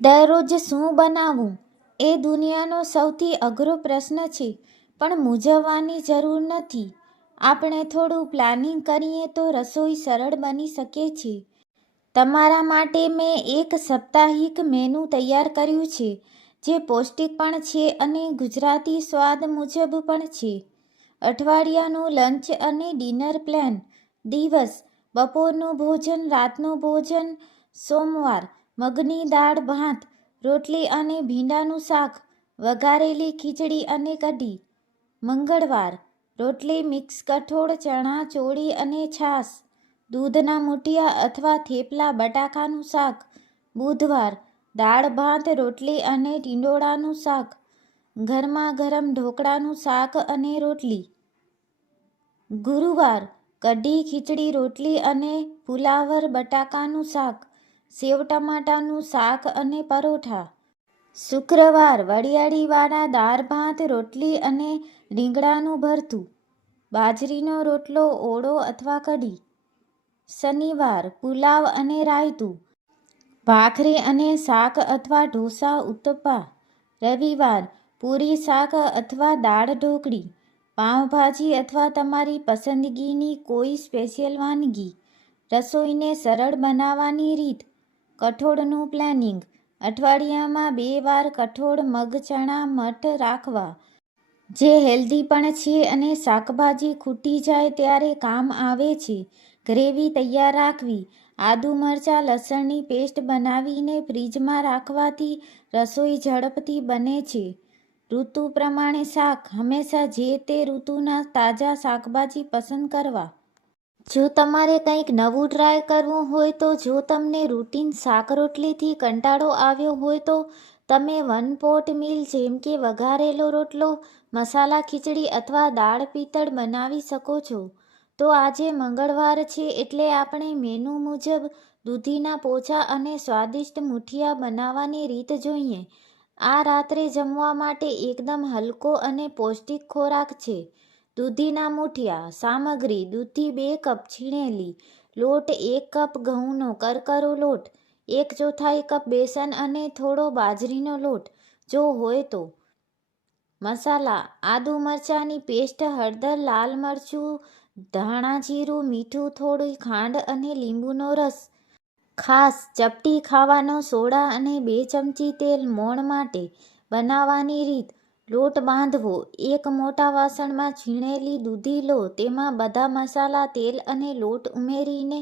દરરોજ શું બનાવવું એ દુનિયાનો સૌથી અઘરો પ્રશ્ન છે, પણ મૂંઝવવાની જરૂર નથી. આપણે થોડું પ્લાનિંગ કરીએ તો રસોઈ સરળ બની શકે છે. તમારા માટે મેં એક સાપ્તાહિક મેનુ તૈયાર કર્યું છે, જે પૌષ્ટિક પણ છે અને ગુજરાતી સ્વાદ મુજબ પણ છે. અઠવાડિયાનું લંચ અને ડિનર પ્લાન. દિવસ: બપોરનું ભોજન, રાતનું ભોજન. સોમવાર: મગની દાળ ભાત, રોટલી અને ભીંડાનું શાક, વઘારેલી ખીચડી અને કઢી. મંગળવાર: રોટલી, મિક્સ કઠોળ, ચણા ચોળી અને છાશ. દૂધના મૂઠિયા અથવા થેપલા, બટાકાનું શાક. બુધવાર: દાળ ભાત, રોટલી અને ટીંડોળાનું શાક, ગરમા ગરમ ઢોકળાનું શાક અને રોટલી. ગુરુવાર: કઢી, ખીચડી, રોટલી અને ફુલાવર, બટાકાનું શાક, સેવ ટમાટાનું શાક અને પરોઠા. શુક્રવાર: વરિયાળીવાળા દાળ ભાત, રોટલી અને રીંગણાનું ભરથું, બાજરીનો રોટલો, ઓળો અથવા કઢી. શનિવાર: પુલાવ અને રાયતું, ભાખરી અને શાક અથવા ઢોસા, ઉત્તપા. રવિવાર: પૂરી, શાક અથવા દાળ ઢોકળી, પાવભાજી અથવા તમારી પસંદગીની કોઈ સ્પેશિયલ વાનગી. રસોઈને સરળ બનાવવાની રીત. કઠોળનું પ્લાનિંગ. અઠવાડિયામાં 2 વાર કઠોળ, મગ, ચણા, મઠ રાખવા, જે હેલ્ધી પણ છે અને શાકભાજી ખૂટી જાય ત્યારે કામ આવે છે. ગ્રેવી તૈયાર રાખવી. આદુ, મરચાં, લસણની પેસ્ટ બનાવીને ફ્રીજમાં રાખવાથી રસોઈ ઝડપથી બને છે. ઋતુ પ્રમાણે શાક. હંમેશા જે તે ઋતુના તાજા શાકભાજી પસંદ કરવા. જો તમારે કંઈક નવું ટ્રાય કરવું હોય તો જો તમને રૂટીન શાક-રોટલીથી કંટાળો આવ્યો હોય તો તમે વન પોટ મીલ જેમ કે વઘારેલો રોટલો, મસાલા ખીચડી અથવા દાળ પિત્તળ બનાવી શકો છો. તો આજે મંગળવાર છે એટલે આપણે મેનુ મુજબ દૂધીના પોચા અને સ્વાદિષ્ટ મૂઠિયા બનાવવાની રીત જોઈએ. આ રાત્રે જમવા માટે એકદમ હલકો અને પૌષ્ટિક ખોરાક છે. દૂધીના મૂઠિયા. સામગ્રી: દૂધી 2 કપ, છીણેલી. લોટ: 1 કપ ઘઉંનો કરકરો લોટ, 1/4 કપ બેસન અને થોડો બાજરીનો લોટ જો હોય તો. મસાલા: આદુ મરચાંની પેસ્ટ, હળદર, લાલ મરચું, ધાણા જીરું, મીઠું, થોડી ખાંડ અને લીંબુનો રસ. ખાસ: ચપટી ખાવાનો સોડા અને 2 ચમચી તેલ. મોણ માટે બનાવવાની રીત. લોટ બાંધવો: એક મોટા વાસણમાં છીણેલી દૂધી લો, તેમાં બધા મસાલા, તેલ અને લોટ ઉમેરીને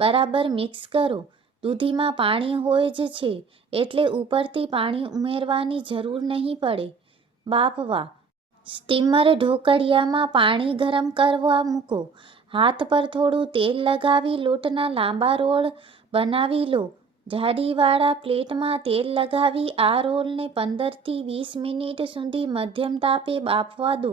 બરાબર મિક્સ કરો. દૂધીમાં પાણી હોય જ છે એટલે ઉપરથી પાણી ઉમેરવાની જરૂર નહીં પડે. બાફવા: સ્ટીમર ઢોકળિયામાં પાણી ગરમ કરવા મૂકો. હાથ પર થોડું તેલ લગાવી લોટના લાંબા રોલ બનાવી લો. જાળીવાળા પ્લેટમાં તેલ લગાવી આ રોલને 15 થી 20 મિનિટ સુધી મધ્યમ તાપે બાફવા દો.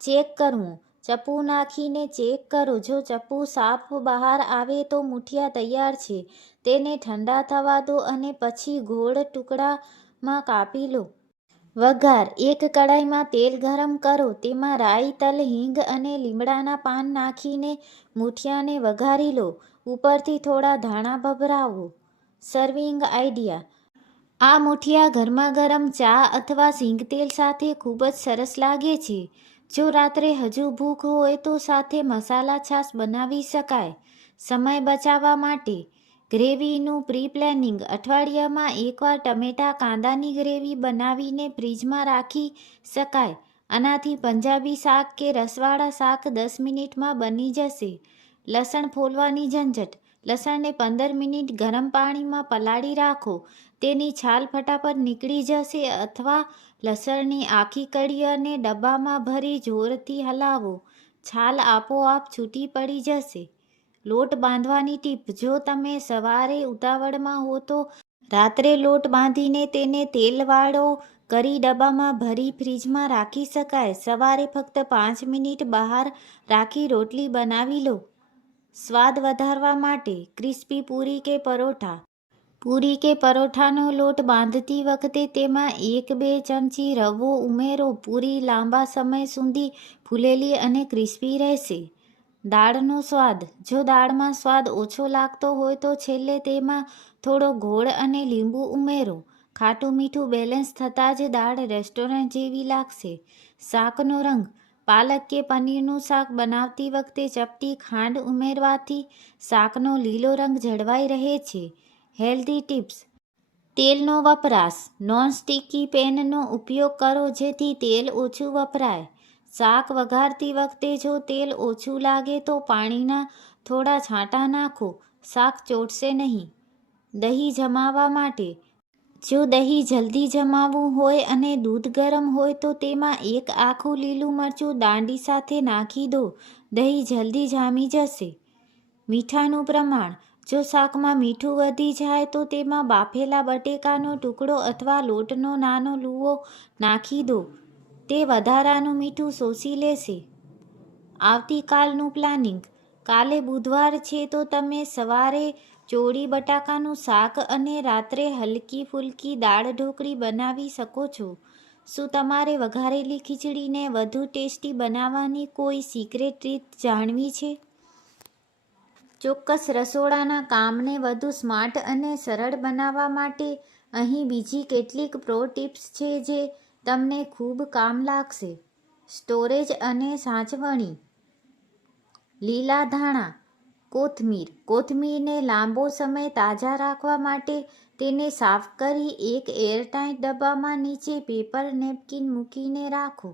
ચેક કરવું: ચપ્પુ નાખીને ચેક કરો. જો ચપ્પુ સાફ બહાર આવે તો મૂઠિયા તૈયાર છે. તેને ઠંડા થવા દો અને પછી ગોળ ટુકડામાં કાપી લો. વઘાર: એક કડાઈમાં તેલ ગરમ કરો. તેમાં રાઈ, તલ, હિંગ અને લીમડાના પાન નાખીને મૂઠિયાને વઘારી લો. ઉપરથી થોડા ધાણા ભભરાવો. સર્વિંગ આઈડિયા: આ મૂઠિયા ગરમા-ગરમ ચા અથવા સિંગતેલ સાથે ખૂબ જ સરસ લાગે છે. જો રાત્રે હજુ ભૂખ હોય તો સાથે મસાલા છાશ બનાવી શકાય. સમય બચાવવા માટે ગ્રેવીનું પ્રી-પ્લાનિંગ. અઠવાડિયામાં એકવાર ટમેટા કાંદાની ગ્રેવી બનાવીને ફ્રીજમાં રાખી શકાય. આનાથી પંજાબી શાક કે રસવાળા શાક 10 મિનિટમાં બની જશે. લસણ ફોલવાની ઝંઝટ. લસણને 15 મિનિટ ગરમ પાણીમાં પલાળી રાખો. તેની છાલ ફટાફટ નીકળી જશે અથવા લસણની આખી કળી અને ડબ્બામાં ભરી જોરથી હલાવો. છાલ આપોઆપ છૂટી પડી જશે. લોટ બાંધવાની ટીપ. જો તમે સવારે ઉતાવળમાં હો તો રાત્રે લોટ બાંધીને તેને તેલવાળો કરી ડબ્બામાં ભરી ફ્રીજમાં રાખી શકાય. સવારે ફક્ત 5 મિનિટ બહાર રાખી રોટલી બનાવી લો. સ્વાદ વધારવા માટે ક્રિસ્પી પૂરી કે પરોઠા. પૂરી કે પરોઠાનો લોટ બાંધતી વખતે તેમાં 1-2 ચમચી રવો ઉમેરો. પૂરી લાંબા સમય સુધી ફૂલેલી અને ક્રિસ્પી રહેશે. દાળનો સ્વાદ. જો દાળમાં સ્વાદ ઓછો લાગતો હોય તો છેલ્લે તેમાં થોડો ગોળ અને લીંબુ ઉમેરો. ખાટું મીઠું બેલેન્સ થતાં જ દાળ રેસ્ટોરન્ટ જેવી લાગશે. શાકનો રંગ. પાલક કે પનીરનું શાક બનાવતી વખતે ચપટી ખાંડ ઉમેરવાથી શાકનો લીલો રંગ જળવાઈ રહે છે. Healthy tips. તેલનો વપરાશ. નોન સ્ટિકી પેનનો ઉપયોગ કરો જેથી તેલ ઓછું વપરાય. શાક વઘારતી વખતે જો તેલ ઓછું લાગે તો પાણીના થોડા છાંટા નાખો. શાક ચોટશે નહીં. દહીં જમાવવા માટે. જો દહીં જલ્દી જમાવવું હોય અને દૂધ ગરમ હોય તો તેમાં એક આખું લીલું મરચું દાંડી સાથે નાખી દો. દહીં જલ્દી જામી જશે. મીઠાનું પ્રમાણ. જો શાકમાં મીઠું વધી જાય તો તેમાં બાફેલા બટેકાનો ટુકડો અથવા લોટનો નાનો લુવો નાખી દો. તે વધારાનું મીઠું શોષી લેશે. આવતીકાલનું પ્લાનિંગ. કાલે બુધવાર છે તો તમે સવારે ચોળી બટાકાનું શાક અને રાત્રે હલકી ફૂલકી દાળ ઢોકળી બનાવી શકો છો. શું તમારે વઘારેલી ખીચડીને વધુ ટેસ્ટી બનાવવાની કોઈ સિક્રેટ રીત જાણવી છે? ચોક્કસ. રસોડાના કામને વધુ સ્માર્ટ અને સરળ બનાવવા માટે અહીં બીજી કેટલીક પ્રો ટિપ્સ છે જે તમને ખૂબ કામ લાગશે. સ્ટોરેજ અને સાચવણી. લીલા ધાણા. કોથમીર. કોથમીરને લાંબો સમય તાજા રાખવા માટે તેને સાફ કરી એક એરટાઇટ ડબ્બામાં નીચે પેપર નેપકિન મૂકીને રાખો.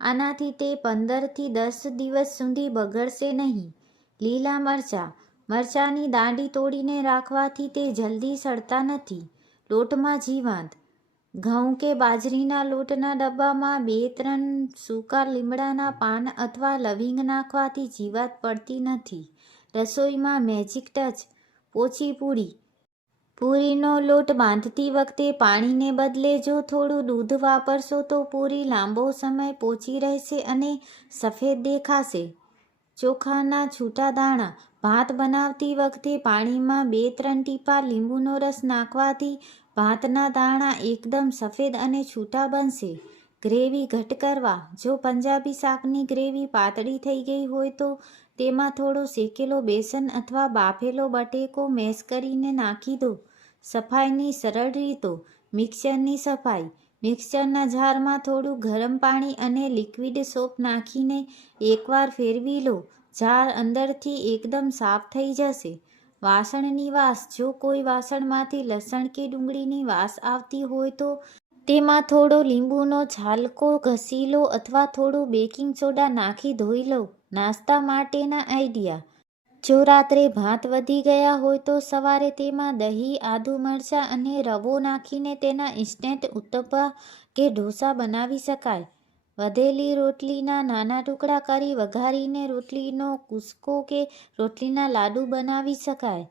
આનાથી તે 15થી 10 દિવસ સુધી બગડશે નહીં. લીલા મરચાં. મરચાંની દાંડી તોડીને રાખવાથી તે જલ્દી સડતા નથી. લોટમાં જીવાત. ઘઉં કે બાજરીના લોટના ડબ્બામાં 2-3 સૂકા લીમડાના પાન અથવા લવિંગ નાખવાથી જીવાત પડતી નથી. રસોઈમાં મેજિક ટચ. પોચી પૂરી. પૂરીનો લોટ બાંધતી વખતે પાણીને બદલે જો થોડું દૂધ વાપરશો તો પૂરી લાંબો સમય પોચી રહેશે અને સફેદ દેખાશે. ચોખાના છૂટા દાણા. ભાત બનાવતી વખતે પાણીમાં 2-3 ટીપાં લીંબુનો રસ નાખવાથી ભાતના દાણા એકદમ સફેદ અને છૂટા બનશે. ગ્રેવી ઘટ કરવા. જો પંજાબી શાકની ગ્રેવી પાતળી થઈ ગઈ હોય તો તેમાં થોડો શેકેલો બેસન અથવા બાફેલો બટેકો મેશ કરીને નાખી દો. સફાઈની સરળ રીતો. મિક્સરની સફાઈ. મિક્સરના જારમાં થોડું ગરમ પાણી અને લિક્વિડ સોપ નાખીને એકવાર ફેરવી લો. જાર અંદરથી એકદમ સાફ થઈ જશે. વાસણની વાસ. જો કોઈ વાસણમાંથી લસણ કે ડુંગળીની વાસ આવતી હોય તો તેમાં થોડો લીંબુનો છાલકો ઘસી લો અથવા થોડું બેકિંગ સોડા નાખી ધોઈ લો. નાસ્તા માટેના આઈડિયા. જો રાત્રે ભાત વધી ગયા હોય તો સવારે તેમાં દહીં, આદુ, મરચાં અને રવો નાખીને તેના ઇન્સ્ટન્ટ ઉત્તપા કે ઢોસા બનાવી શકાય. વધેલી રોટલીના નાના ટુકડા કરી વઘારીને રોટલીનો કૂસકો કે રોટલીના લાડુ બનાવી શકાય.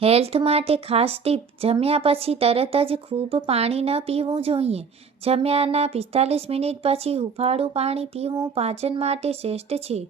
હેલ્થ માટે ખાસ ટીપ. જમ્યા પછી તરત જ ખૂબ પાણી ન પીવું જોઈએ. જમ્યાના 45 મિનિટ પછી હૂંફાળું પાણી પીવું પાચન માટે શ્રેષ્ઠ છે.